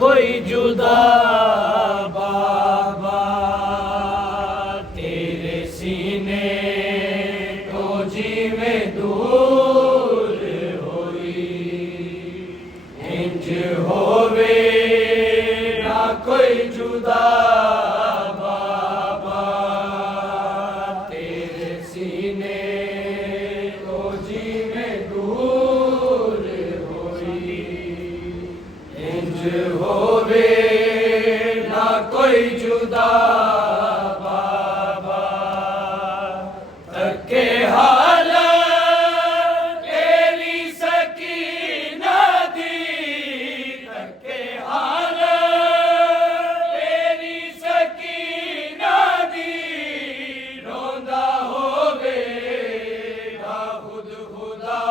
कोई जुदा बाबा तेरे सीने तो जीवे दूर होई इंज होवे ना कोई जुदा बाबा तेरे सीने तो जीवे दूर होई इंज होवे ना कोई जुदा बाबा तके हाल तेरी सकीना दी तके हाल तेरी सकीना दी रोंदा होवे ना खुद खुदा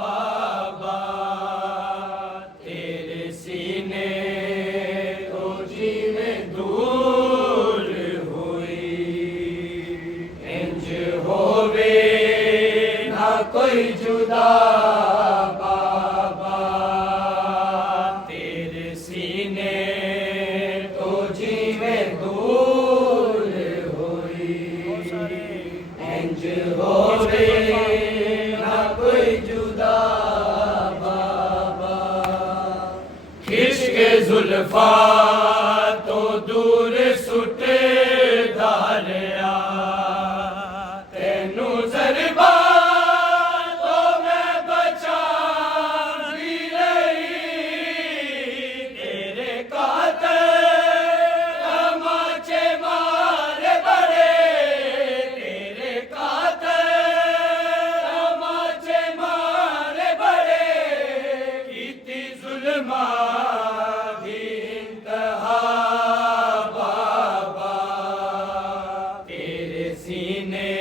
बाबा तेरे सीने तो जीवे दूर हुई इंज होवे ना कोई जुदा बाबा तेरे सीने तो जीवे दूर हुई इंज होवे ना कोई जुदा बाबा खिश्के जुल्फा तो दूर सुटे दालिया तेनू जरबा तो मैं बचा भी रही तेरे कातर तमाचे मारे बड़े तेरे कातर तमाचे मारे बड़े कीती जुल्मा दी इंतहा बाबा तेरे सीने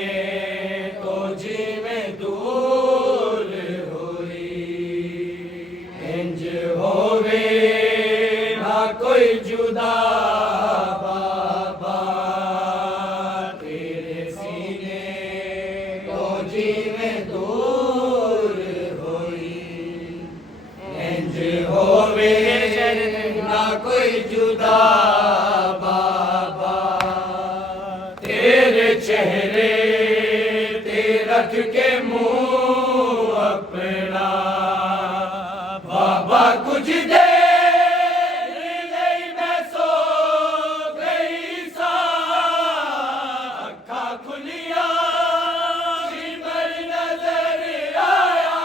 तो जीवे दूर हुई इंज होवे ना कोई जुदा बाबा तेरे सीने तो जीवे दूर हुई इंज होवे ना कोई जुदा बाबा तेरे चेहरे ते रख के मुंह अपना बाबा कुछ देर लई मैं सो गई सा अखा खुलिया सिमर नजर आया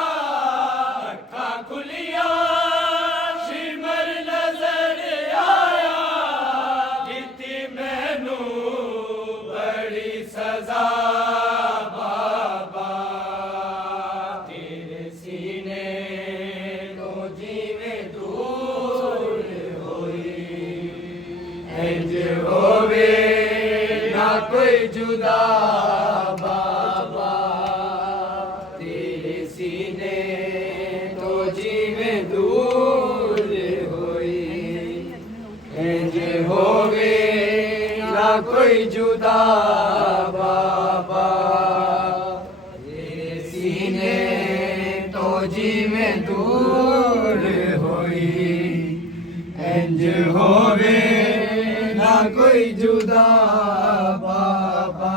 अखा खुलिया सिमर नजर आया जिती मैनू बड़ी सजा बाबा तेरे सीने तो जीवे दूर होई इंज होवे ना कोई जुदा बाबा तेरे सीने तो जीवे दूर होई इंज होवे ना कोई जुदा बाबा तेरे सीने तो जीवे दूर होई इंज होवे ना कोई जुदा बाबा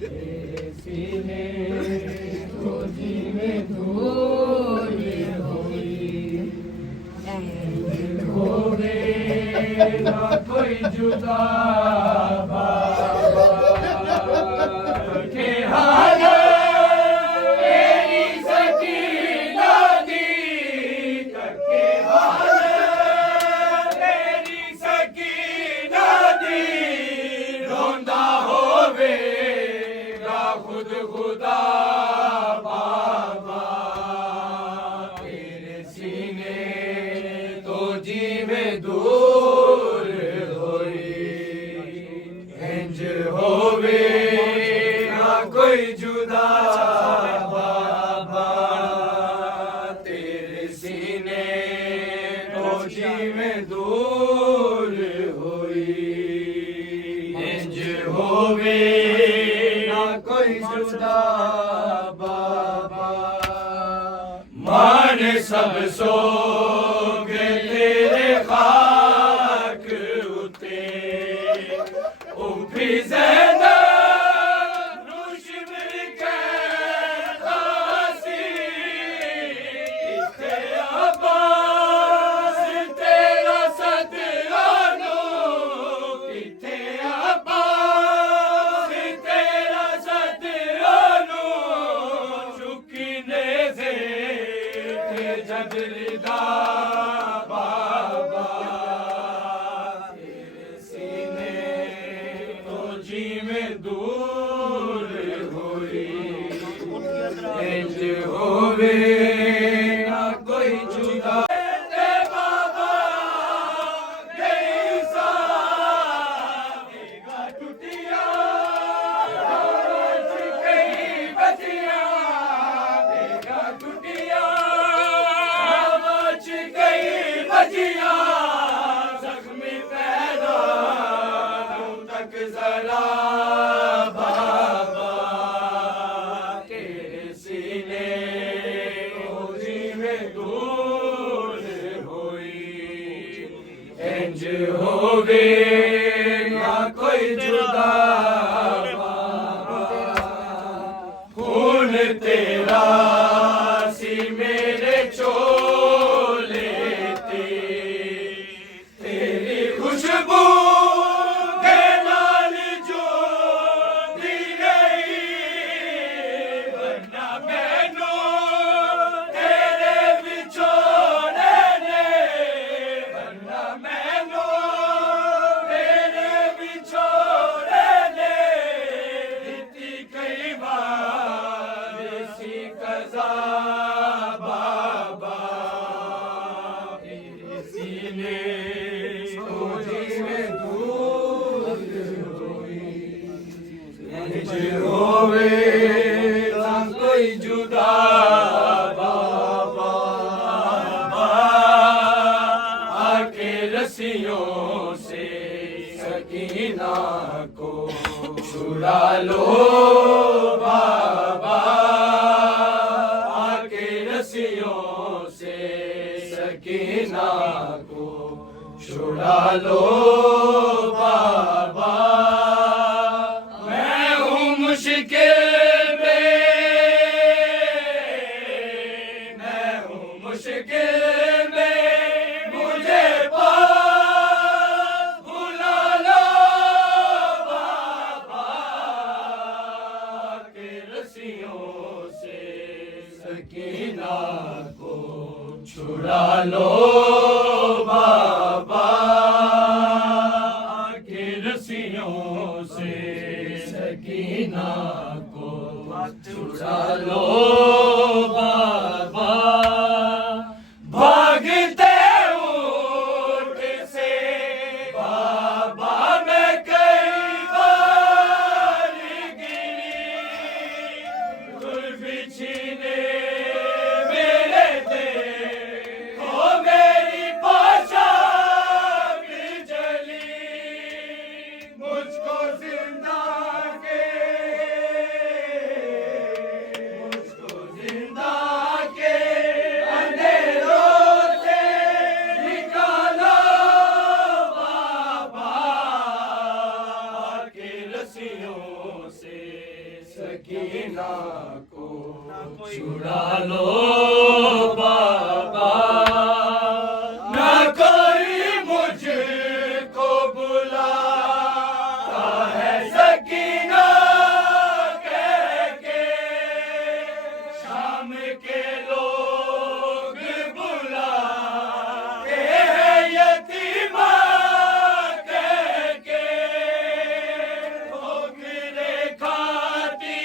तेरे सीने तो जीवे दूर होई इंज होवे ना कोई जुदा बाबा के हाल तेरी सकीना दी तके हाल तेरी सकीना दी रोंदा होवे ना खुद खुदा बाबा तेरे सीने तो जीवे दूर होई इंज होवे ना कोई जुदा बाबा तेरे सीने तो जी में दूर होई इंज होवे ना कोई जुदा बाबा मान सब सोग तेरे खाक उते ओ भी ज़ैनब जगरिदा बाबा तेरे सीने तो जी में दूर होई इंज होवे ना कोई जुदा ते बाबा गई सा देगा टूटिया कई बचिया देगा टूटिया बजिया जख्मी पैदा तक जरा बाबा तेरे सीने जी में दूर होई इंज होवे ना कोई जुदा बाबा खून तेरा सी मेरे चोले खुशबू के लाल जो दी गई वरना मैनू तेरे बिछोड़े ने वरना मैनू तेरे बिछोड़े ने इतनी कई बार सी कज़ा बाबा तेरे सीने होवे ना कोई जुदा बाबा आके रस्सियों से सकीना को छुड़ा लो बाबा आके रस्सियों से सकीना को छुड़ा लो बाबा मुश्किल में मैं हूँ मुश्किल में मुझे पास बुला लो बाबा के रस्सियों से सकीना को छुड़ा लो बाबा के रस्सियों से सकीना को छुड़ा लो बाबा भागते ऊँट से बाबा मैं कई बार गिरी धूल बिछने मेरे देखो मेरी पोशाक जली मुझको जिंदा सकीना को छुड़ा लो बाबा ना कोई मुझको बुलाता है सकीना कह के शाम के लोग बुलाते हैं यतीमा कह के ठोकरे खाती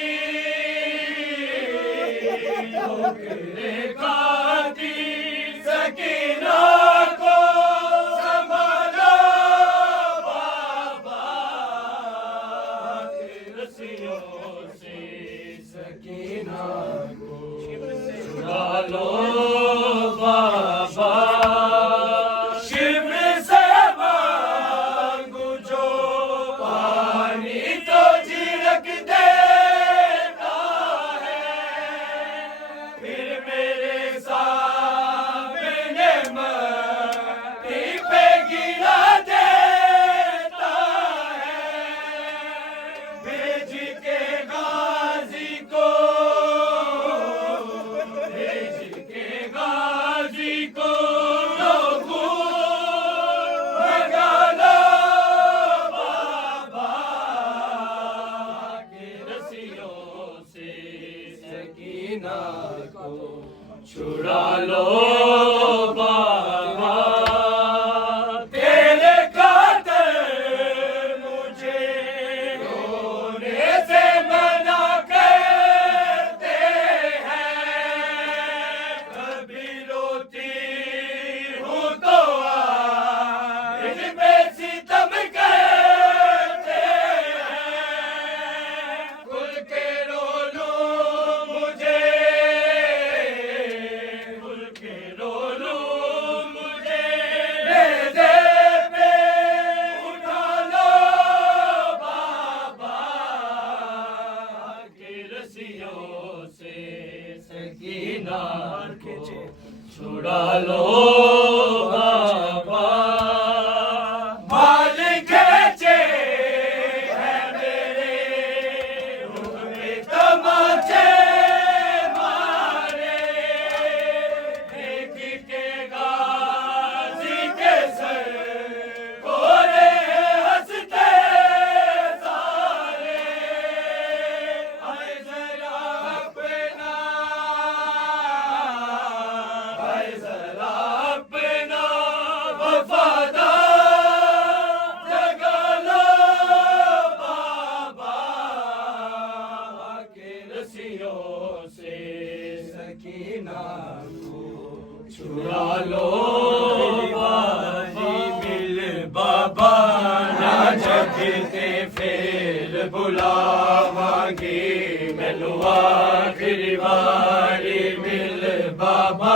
आखिरी वारी मिल बाबा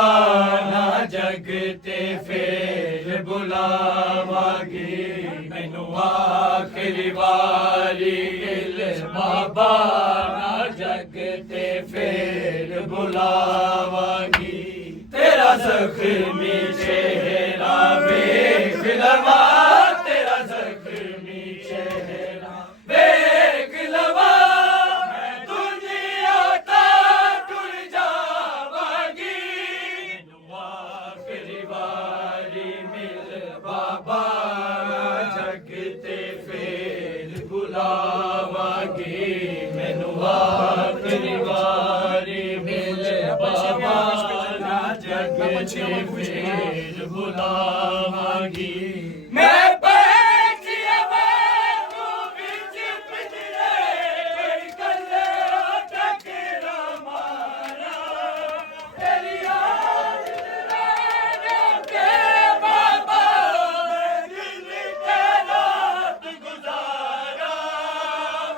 ना जग ते फेर बुलावांगी मैनू आखिरी वारी मिल बाबा ना जग ते फेर बुलावांगी तेरा जख्मी चेहरा वेख लवा तेरा जख्मी चेहरा वेख लवा मैं दुनिया ता टुर जावांगी आखिरी वारी मिल बाबा जग ते फेर बुलावांगी मैनू आखिरी वारी मिल बाबा जग ते फेर बुलावांगी मैं बैठिया वांगू विच पिंजरे कोई कल्ले टकरा मारा तेरी याद राना के बाबा मैं दिल ते रात गुजारा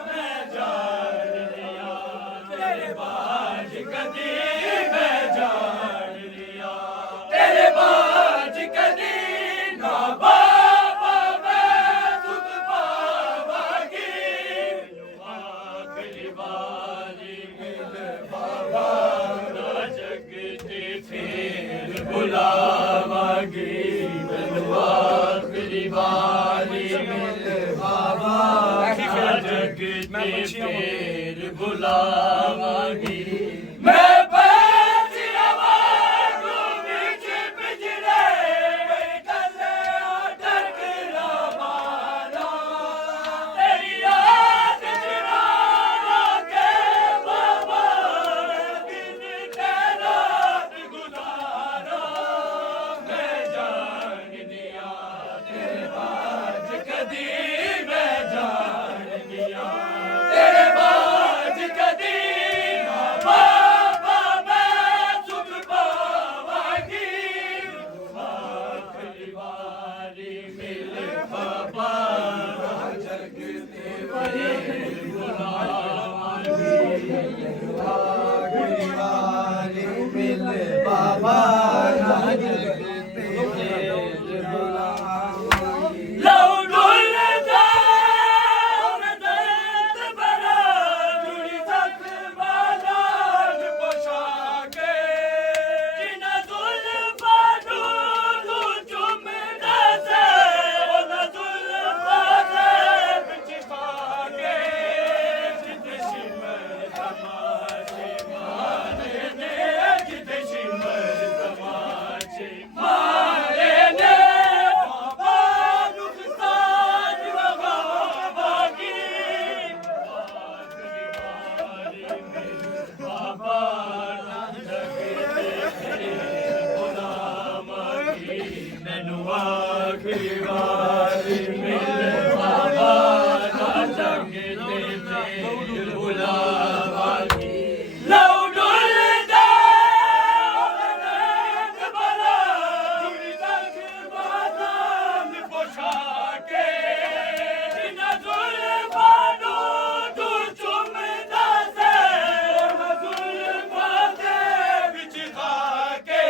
मैं जान लिया तेरे बाज कदी मैं जान लिया तेरे बाज कदी ना बाबा मैं खुद पावांगी आखिरी वारी मिल बाबा ना जग ते फेर बुलावांगी मैनू आखिरी वारी मिल बाबा ना जग ते फेर बुलावांगी मैं बैठिया वांगू विच पिंजरे कोई कल्ले टकरा मारा तेरी याद जराना के बाबा दिन ते रात गुजारा मैं जान लिया तेरे बाज कदी मैं जान लिया तेरे बाज कदी ना बाबा मैं सुख पावांगी आखिरी वारी मिल बाबा जग ते फेर बुलावांगी आखिरी वारी मिल बाबा जग ते फेर बुलावांगी लौ डुलदा मैं दर्द भरा जुड़ी जख्म नाल पोशाके जिन्ना जुल्फां नूं तू चुमदा से उन्हां जुल्फां दे विच खाके जिथे शिमर तमाशे मारे ने जिथे शिमर तमाशे मारे ने बाबा रुखसार वहावांगी आखिरी वारी मिल बाबा ना जग ते फेर बुलावांगी मैनू आखिरी वारी मिल बाबा ना जग ते फेर बुलावांगी लौ डुलदा नैन भला जुड़ी जख्म नाल पोशाके जिन्ना जुल्फां नूं तू चुमदा से उन्हां जुल्फां दे विच खाके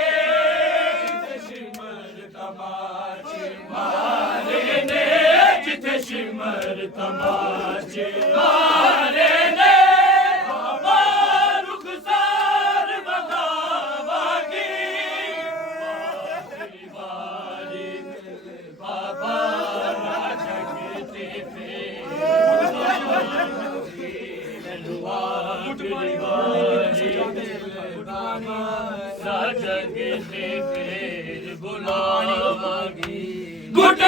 जिथे शिमर तमाशे मारे ने जिथे शिमर तमाशे मारे ने बाबा रुखसार वहावांगी आखिरी वारी मिल बाबा ना जग ते फेर बुलावांगी मैनू आखिरी वारी मिल बाबा ना जग ते फेर बुलावांगी गुट